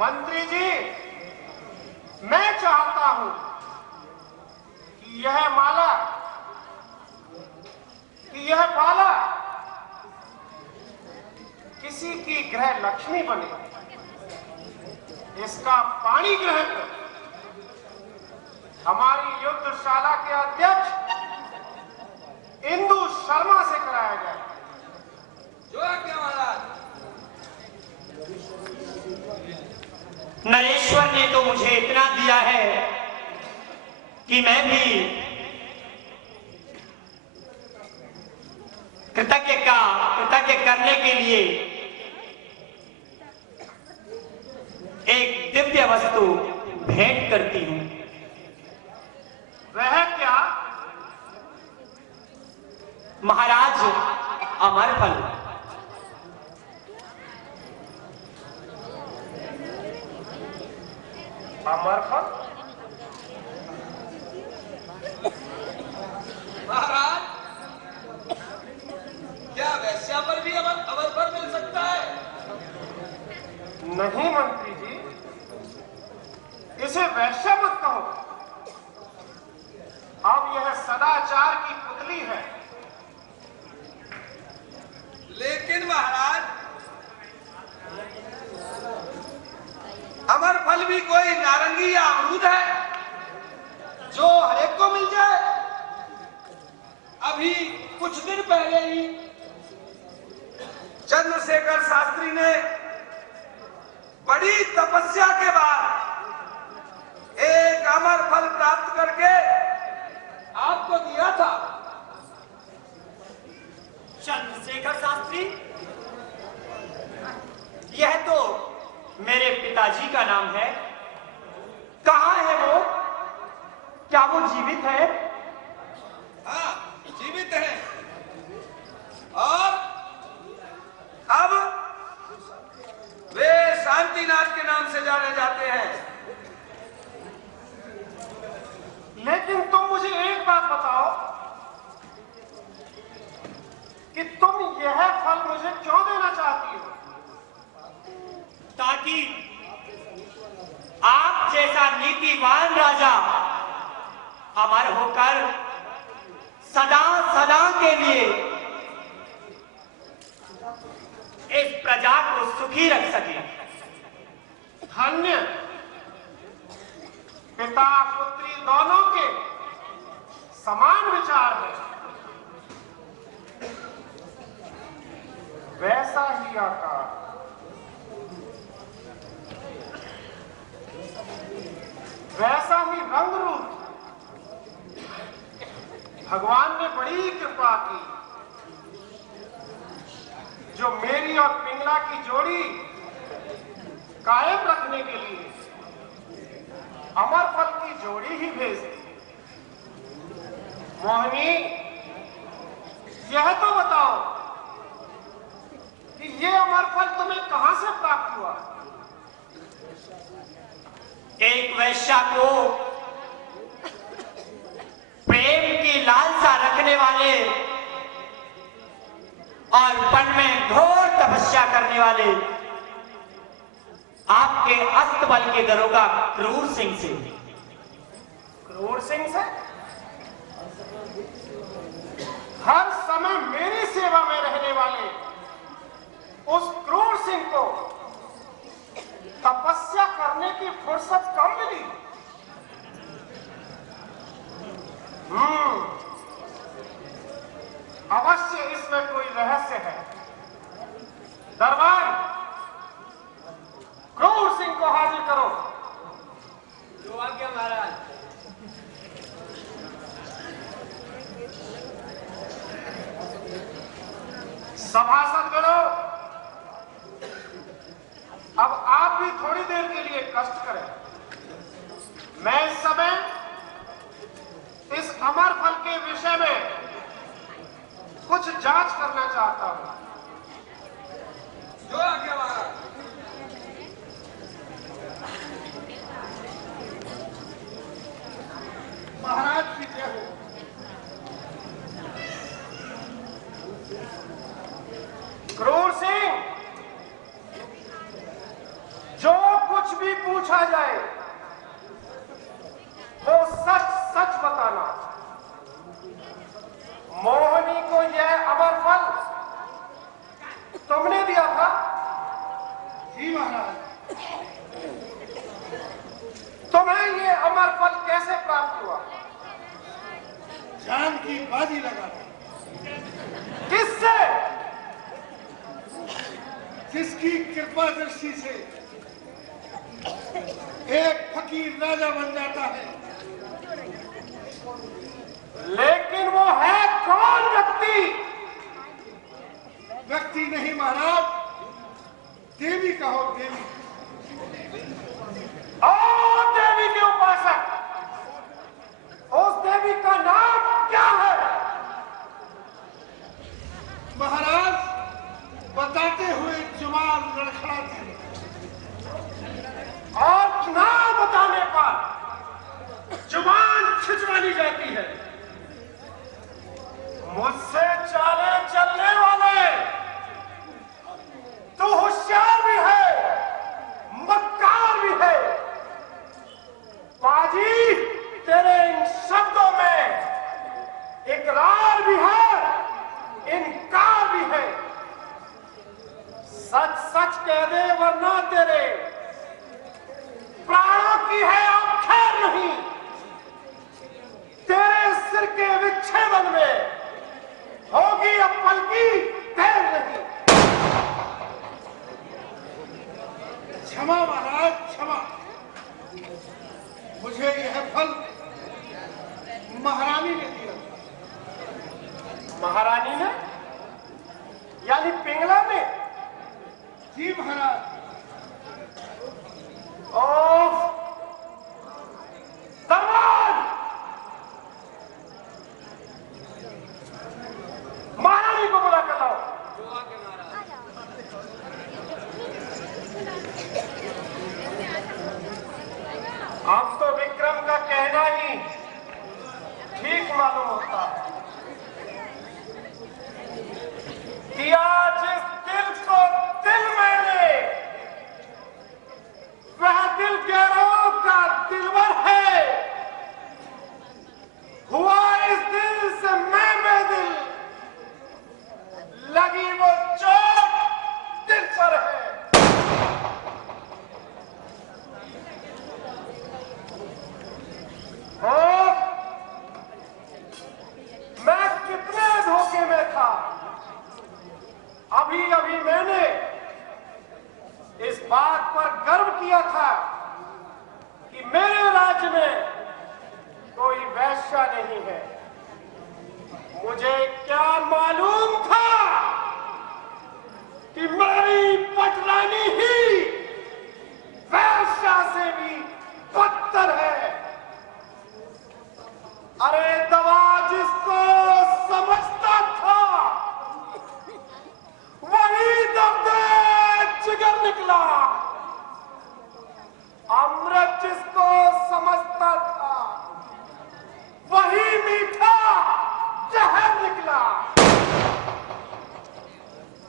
मंत्री जी, मैं चाहता हूं कि यह माला, कि यह बाला किसी की ग्रह लक्ष्मी बने। इसका पाणी ग्रहण कर हमारी युद्धशाला के अध्यक्ष इंदु शर्मा से कराया जाए। जो आज्ञा महाराज। नरेश्वर ने तो मुझे इतना दिया है कि मैं भी कृतज्ञ करने के लिए एक दिव्य वस्तु भेंट करती हूं। वह क्या? महाराज, अमर फल। अमर फल? महाराज, क्या वैश्या पर भी अमर फल मिल सकता है? नहीं मंत्री जी, इसे वैश्या मत कहो। अब यह सदाचार की पुतली है। लेकिन महाराज, अमर फल भी कोई नारंगी या अमरूद है जो हर एक को मिल जाए? अभी कुछ दिन पहले ही चंद्रशेखर शास्त्री ने बड़ी तपस्या के बाद एक अमर फल प्राप्त करके आपको दिया था। चंद्रशेखर शास्त्री? यह तो मेरे पिताजी का नाम है। कहाँ है वो? क्या वो जीवित है? हाँ, जीवित है। और अब वे शांतिनाथ के नाम से जाने जाते हैं। लेकिन तुम मुझे एक बात बताओ कि तुम यह फल मुझे क्यों देना चाहती हो? ताकि आप जैसा नीतिवान राजा अमर होकर सदा सदा के लिए इस प्रजा को सुखी रख सके। धन्य। पिता पुत्री दोनों के समान विचार है। वैसा ही आकार, वैसा ही रंग रूप भगवान ने बड़ी कृपा की, जो मेरी और पिंगला की जोड़ी कायम रखने के लिए अमर फल की जोड़ी ही भेज दी। मोहिनी, यह तो बताओ कि ये अमर फल तुम्हें कहां से प्राप्त हुआ? एक वैश्या को प्रेम की लालसा रखने वाले और वन में घोर तपस्या करने वाले आपके अस्तबल के दरोगा क्रूर सिंह से। क्रूर सिंह से? हर समय मेरी सेवा में रहने वाले उस क्रूर सिंह को तपस्या करने की फुर्सत कम मिली। अवश्य इसमें कोई रहस्य है। दरबार, क्रूर सिंह को हाजिर करो। जो आज्ञा महाराज। सभासदगणों, अब आप भी थोड़ी देर के लिए कष्ट करें। मैं इस समय इस अमर फल के विषय में कुछ जांच करना चाहता हूं। जो आज्ञा महाराज। महाराज की जय हो। क्रूर सिंह, जो कुछ को यह अमर फल तुमने दिया था? जी महाराज। तुम्हें ये अमर फल कैसे प्राप्त हुआ? जान की बाजी लगा दी। किससे? जिसकी कृपा दृष्टि से एक फकीर राजा बन जाता है। लेकिन वो है कौन व्यक्ति? व्यक्ति नहीं महाराज, देवी कहो देवी। ओ देवी के उपासक, उस देवी का नाम क्या है? महाराज बताते हुए जुबान लड़खड़ाती है। और नाम बताने पर जुबान खिंचवानी जाती है। मुझसे चाले चलने वाले तो होशियार भी है, मक्कार भी है। बाजी, तेरे इन शब्दों में इकरार भी है, इनकार भी है। सच सच कह दे वरना तेरे प्राणों की है अब खैर नहीं। तेरे सिर के विच्छेदन में होगी अब पल की देर नहीं। क्षमा महाराज क्षमा। मुझे यह फल महारानी ने दिया। महारानी ने? यानी पिंगला ने? जी महाराज। ओह दरबार, महारानी को बुला कर लाओ। अब तो विक्रम का कहना ही ठीक मालूम होता कि आज इस दिल को दिल मैंने, वह दिल गैरों का दिलवर है। हुआ इस दिल से मैं बेदिल, लगी वो चोट दिल पर है। हाँ, मैं कितने धोखे में था। अभी अभी मैंने इस बात पर गर्व किया था कि मेरे राज्य में कोई वैश्या नहीं है। मुझे क्या मालूम था कि मेरी पटरानी ही वैश्या से भी बदतर है। अरे दवा जिसको समझता था वही दर्द जिगर निकला। अमृत जिसको समझता था वही मीठा जहर निकला।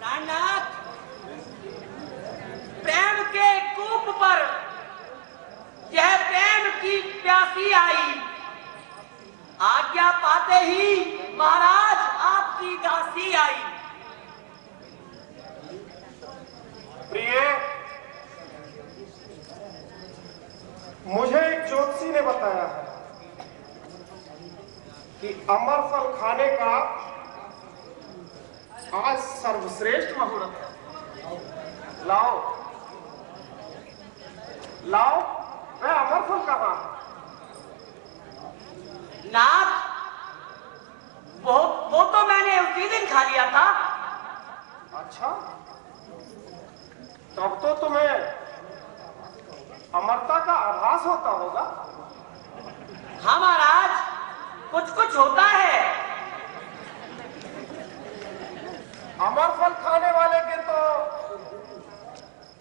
नानक, प्रेम के कूप पर यह प्रेम की प्यासी आई। आज्ञा पाते ही महाराज आपकी दासी आई। प्रिय, मुझे एक ज्योतिषी ने बताया है कि अमर फल खाने का आज सर्वश्रेष्ठ मुहूर्त है। लाओ लाओ, वह अमर फल कहाँ है? नाथ, वो तो मैंने उसी दिन खा लिया था। अच्छा, तब तो तुम्हें अमरता का आभास होता होगा। हाँ महाराज, कुछ कुछ होता है। अमर फल खाने वाले के तो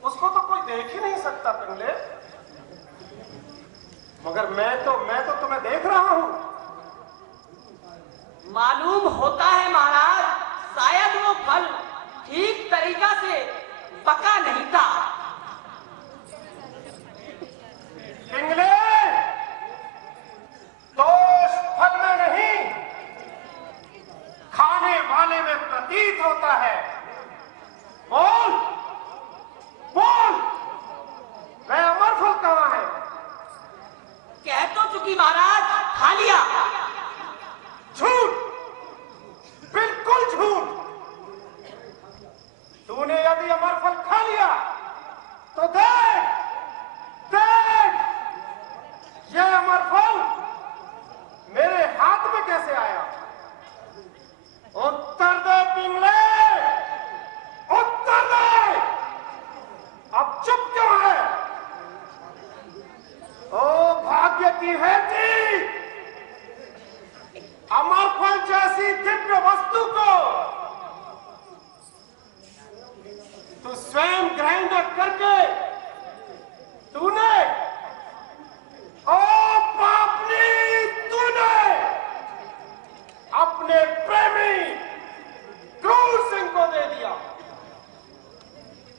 उसको तो कोई देख ही नहीं सकता पिंगले। मगर मैं तो तुम्हें देख रहा हूं। मालूम होता है महाराज, शायद वो फल ठीक तरीका से पका नहीं था। पिंगले, दोष फल में नहीं, खाने वाले देखने में प्रतीत होता है। बोल बोल, वह अमरफल कहां है? कह तो चुकी महाराज, खा लिया। झूठ, बिल्कुल झूठ। तूने यदि अमरफल खा लिया तो देख देख, यह अमरफल मेरे हाथ में कैसे आया? उत्तर दे पिंगले, उत्तर दे। अब चुप क्यों है? ओ भाग्य की हेती, अमरफल जैसी दिव्य वस्तु को तू स्वयं ग्रहण करके तूने, ओ पापनी, तूने अपने प्रेमी क्रूर सिंह को दे दिया।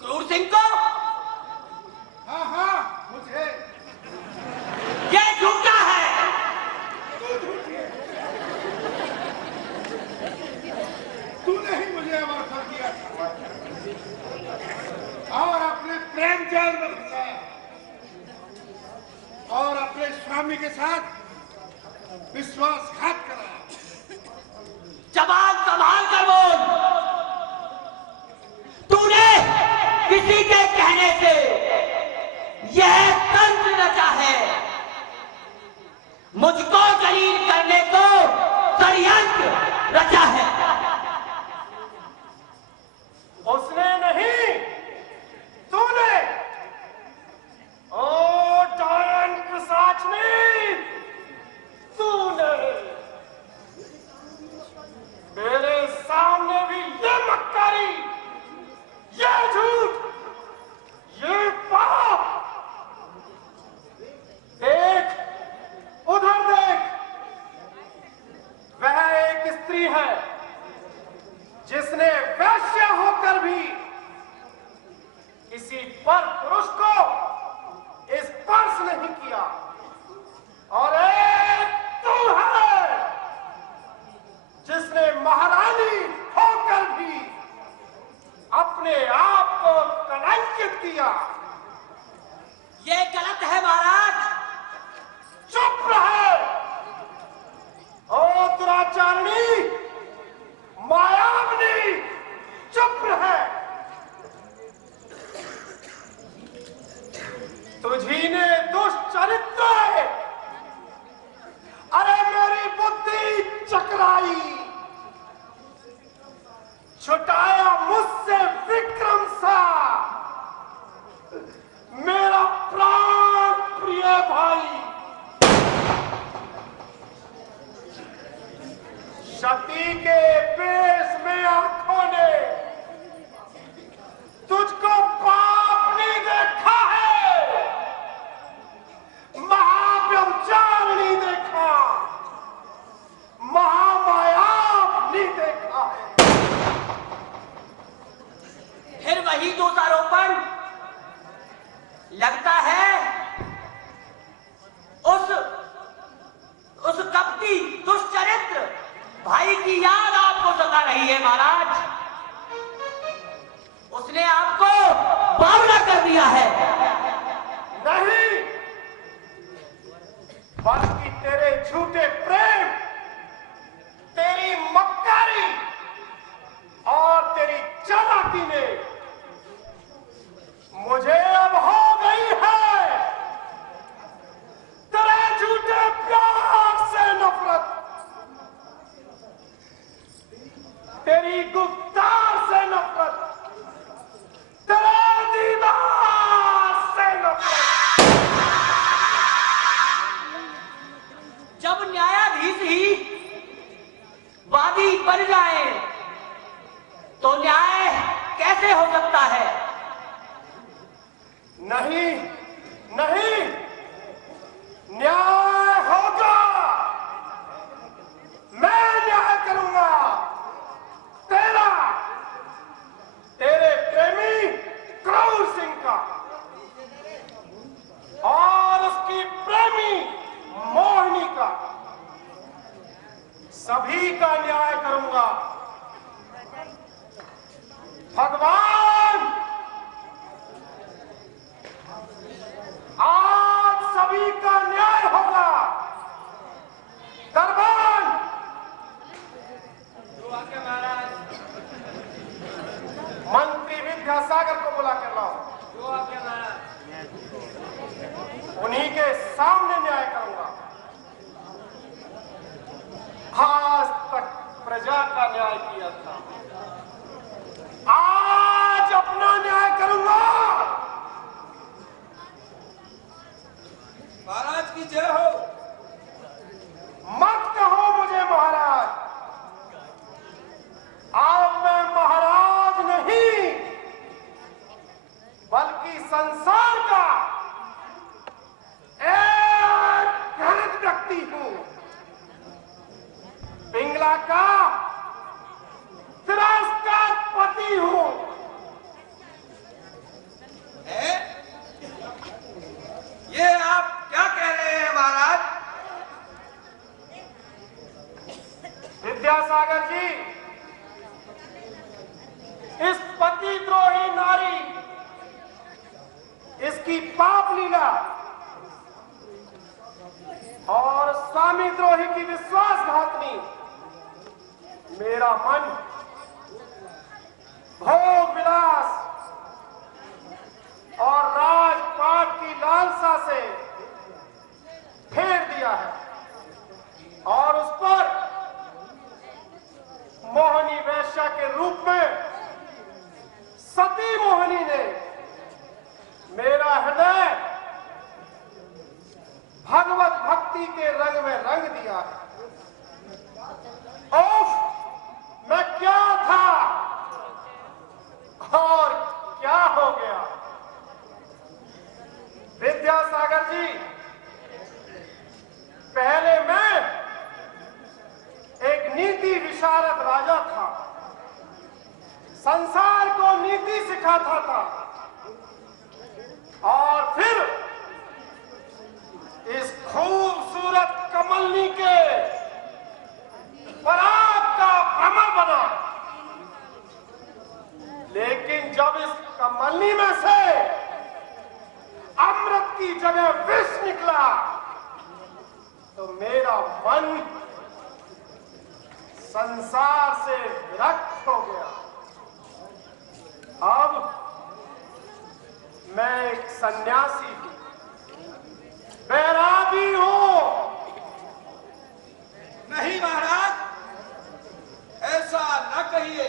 क्रूर सिंह को? हाँ हाँ, मुझे। यह झूठा है। तूने ही मुझे अमरफल दिया था और अपने प्रेम जाल में फंसाया और अपने स्वामी के साथ विश्वासघात कराया। जबान संभाल कर बोल। तूने किसी के कहने से यह तंत्र रचा है, मुझको जलील करने को षड्यंत्र रचा है। उसने नहीं, तूने। ओ डायन पिशाचनी, तूने मेरे सामने भी ये मक्कारी, ये झूठ, ये पाप। देख, उधर देख, वह एक स्त्री है जिसने वैश्य होकर भी किसी पर पुरुष को स्पर्श नहीं किया। और एक तू है जिसने महारानी होकर भी अपने आप को कलंकित किया। यह गलत है महाराज। चुप रहे, ओ दुराचारणी, मायावनी, चुप रहे। तुझी ने दुष्चरित्र, अरे मेरी बुद्धि चकराई, छुटाया मुझसे विक्रम सा, मेरा प्राण प्रिय भाई। सती के पेश में आंखों ने तुझको पाप नहीं देखा है, महाव्यभिचारिणी देखा, महामाया नहीं देखा है। फिर वही दोषारोपण लगता है उस कपटी दुष्चरित्र भाई की याद आपको सता रही है महाराज। उसने आपको बावला कर दिया है। नहीं, बल्कि तेरे झूठे प्रेम, तेरी मक्कारी और तेरी चालाकी ने मुझे अब हो गई है तेरे झूठे प्यार से नफरत, तेरी गुफ्तार से नफरत, तेरे दीदार से नफरत। जब न्यायाधीश ही वादी बन जाए तो न्याय कैसे हो सकता है? नहीं नहीं, न्याय होगा, मैं न्याय करूंगा। तेरा, तेरे प्रेमी क्रूर सिंह का और उसकी प्रेमी मोहिनी का, सभी का न्याय करूंगा। न्याय किया था, आज अपना न्याय करूंगा। महाराज की जय हो। मत कहो मुझे महाराज, अब मैं महाराज नहीं बल्कि संसार का एक घृणित व्यक्ति हूं, पिंगला का तिरस्कार पति हूं। ये आप क्या कह रहे हैं महाराज? विद्यासागर जी, इस पतिद्रोही नारी, इसकी पाप लीला और स्वामी द्रोही की विश्वासघातनी मेरा मन भोग विलास और राजपाट की लालसा से फेर दिया है और उस पर मोहिनी वैश्या के रूप में सती मोहिनी ने मेरा हृदय भगवत भक्ति के रंग में रंग दिया है। ओफ, मैं क्या था और क्या हो गया। विद्यासागर जी, पहले मैं एक नीति विशारद राजा था, संसार को नीति सिखाता था और फिर इस खूबसूरत कमलनी के पराग का भ्रमर बना। लेकिन जब इस कमलनी में से अमृत की जगह विष निकला तो मेरा मन संसार से विरक्त हो गया। अब मैं एक सन्यासी हूं, बैरागी हूं। नहीं महाराज, ऐसा न कहिए।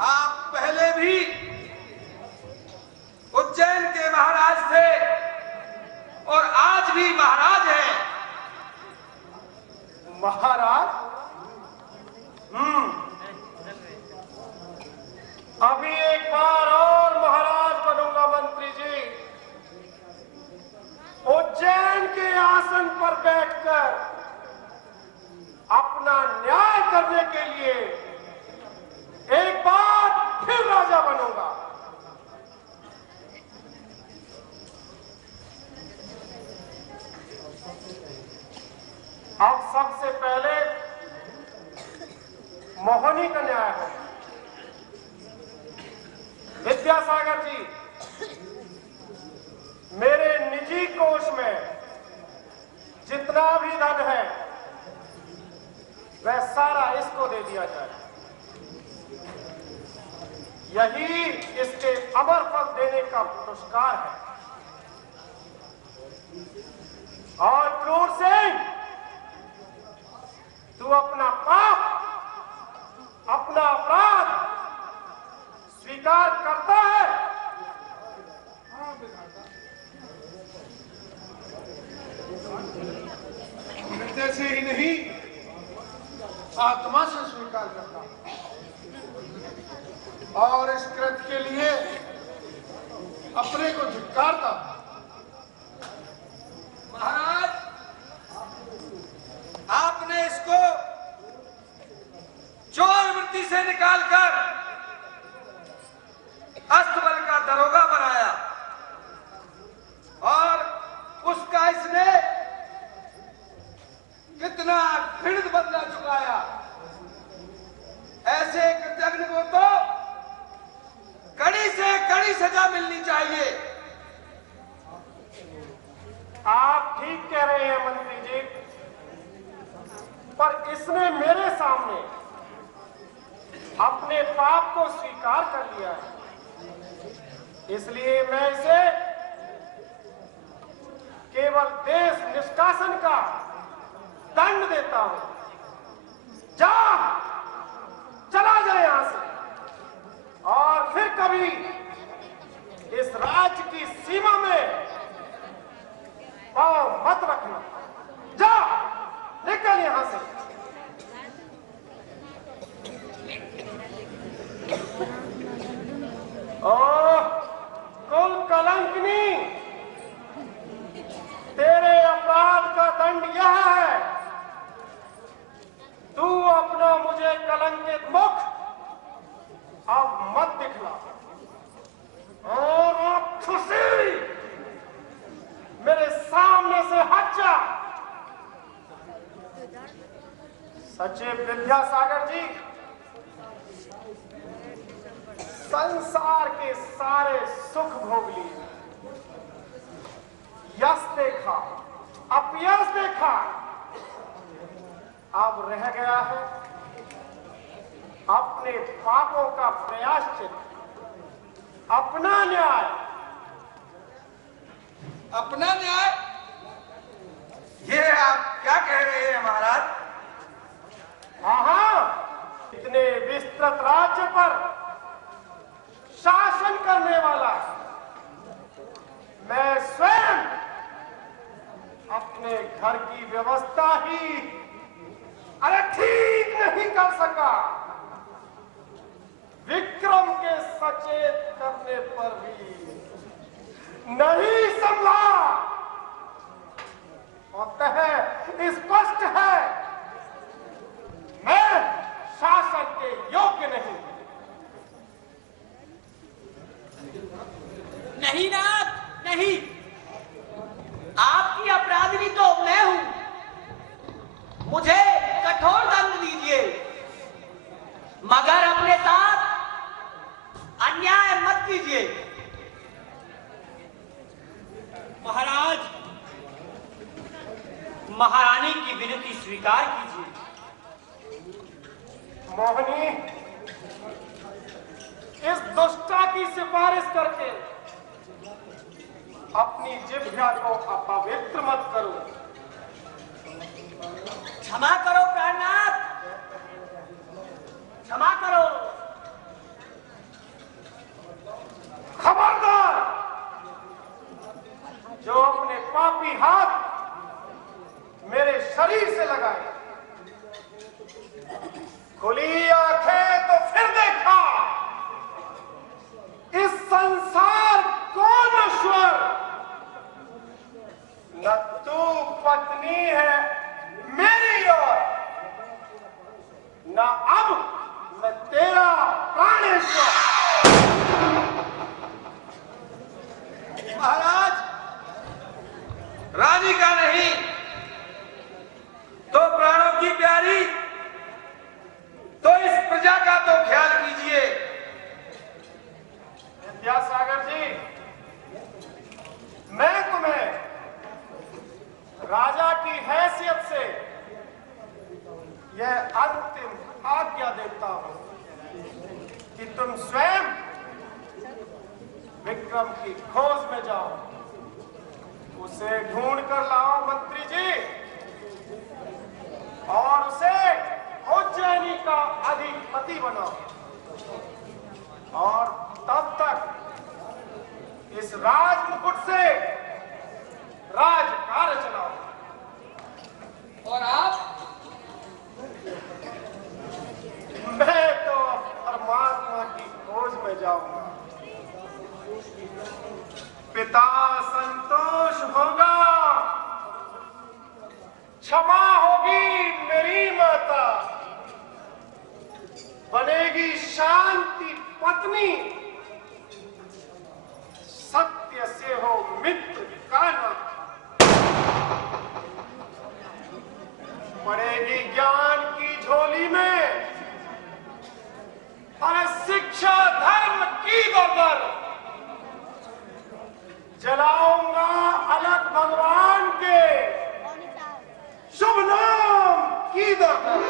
आप पहले भी उज्जैन के महाराज थे और आज भी महाराज हैं। महाराज? अभी एक बार और महाराज बनूंगा मंत्री जी। उज्जैन के आसन पर बैठकर अपना न्याय करने के लिए एक बार फिर राजा बनूंगा। अब सबसे पहले मोहिनी का न्याय है। विद्यासागर जी, मेरे निजी कोष में जितना भी धन है वह सारा इसको दे दिया जाए। यही इसके अमर फल देने का पुरस्कार है। और क्रूर सिंह, तू अपना पाप, अपना अपराध स्वीकार करता है? हाँ विधाता, हृदय से ही नहीं आत्मा से स्वीकार करता और इस कृत्य के लिए अपने को धिक्कारता। महाराज, आपने इसको चोर वृत्ति से निकालकर अस्तबल का दरोगा बनाया और उसका इसने कितना घृणित बदला चुकाया। ऐसे कृतज्ञ को तो कड़ी से कड़ी सजा मिलनी चाहिए। आप ठीक कह रहे हैं मंत्री जी, पर इसने मेरे सामने अपने पाप को स्वीकार कर लिया है, इसलिए मैं इसे केवल देश निष्कासन का दंड देता हूं। जा, चला जा यहां से, और फिर कभी इस राज्य की सीमा में पांव मत रखना। जा, निकल यहां से। ओ कुल कलंकनी, तेरे अपराध का दंड यह है, तू अपना मुझे कलंकित मुख अब मत दिखला, और खुशी मेरे सामने से हट जा। सचिव विद्यासागर जी, संसार के सारे सुख भोग लिए, यश देखा, अपयश देखा, अब रह गया है अपने पापों का प्रायश्चित, अपना न्याय। अपना न्याय? ये आप क्या कह रहे हैं महाराज? हाँ, इतने विस्तृत राज्य पर शासन करने वाला मैं स्वयं अपने घर की व्यवस्था ही अरे ठीक नहीं कर सका। विक्रम के सचेत करने पर भी नहीं संभला। अतः स्पष्ट है मैं शासन के योग्य नहीं। नहीं नाथ, नहीं, आपकी अपराधी तो मैं हूं। मुझे कठोर दंड दीजिए, मगर अपने साथ अन्याय मत कीजिए। महाराज, महारानी की विनती स्वीकार कीजिए। मोहनी, इस दुष्टा की सिफारिश करके अपनी जिह्वा को अपवित्र मत करो। क्षमा करो प्राणनाथ, क्षमा करो। खबरदार, जो अपने पापी हाथ मेरे शरीर से लगाए, खुली आंखें तो फिर देखा इस संसार को नश्वर। न तू पत्नी है मेरी और न अब मैं तेरा प्राणेश्वर। महाराज, रानी का नहीं तो प्राणों की प्यारी, तो इस प्रजा का तो ख्याल कीजिए। विद्यासागर जी, मैं तुम्हें राजा की हैसियत से यह अंतिम आज्ञा देता हूं कि तुम स्वयं विक्रम की खोज में जाओ, उसे ढूंढ कर लाओ मंत्री जी, और उसे उज्जैनी का अधिपति बनाओ, और तब तक इस राज मुकुट से राज कार्य चलाओ। और आप? मैं तो परमात्मा की खोज में जाऊंगा। पिता संतोष होगा, क्षमा होगी मेरी माता, बनेगी शांति पत्नी, सत्य से हो मित्र का नाता, पड़ेगी ज्ञान की झोली में और शिक्षा धर्म की गोबर, जलाऊंगा अलग भगवान के शुभ नाम की दरबार।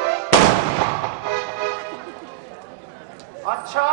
अच्छा,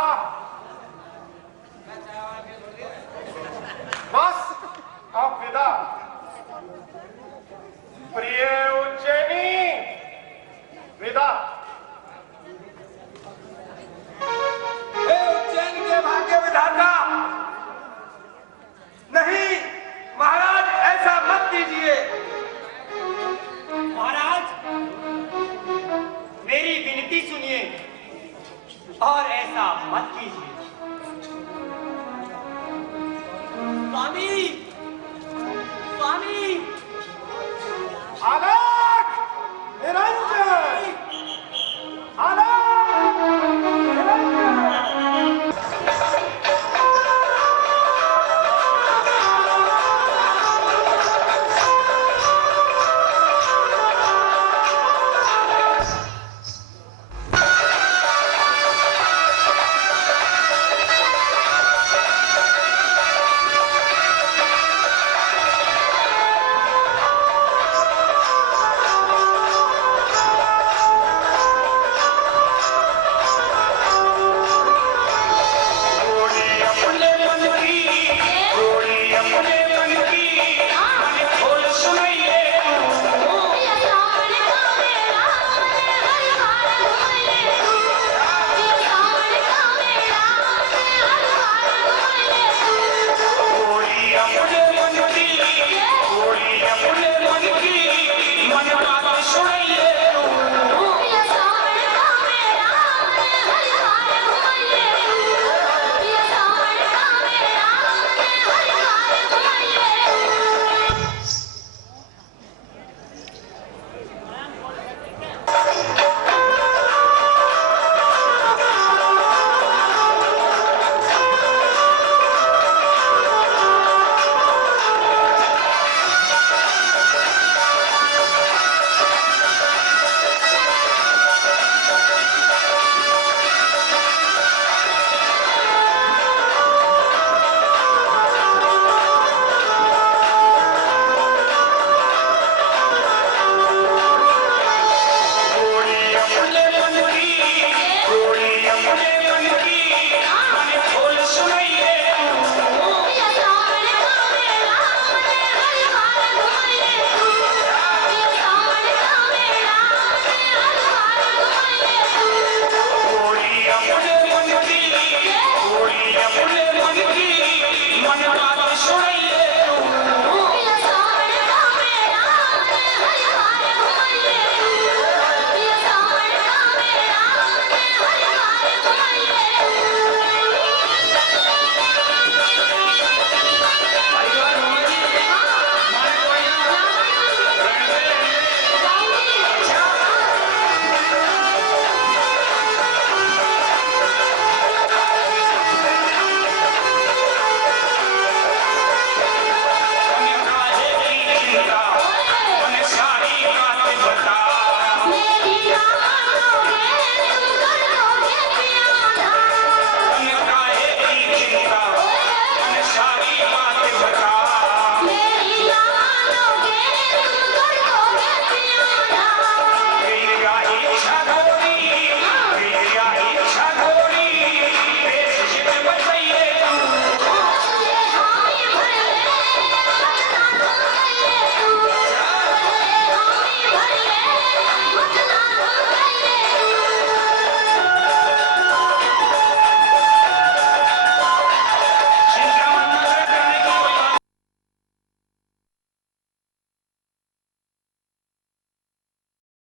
विनती सुनिए और ऐसा मत कीजिए। स्वामी, स्वामी,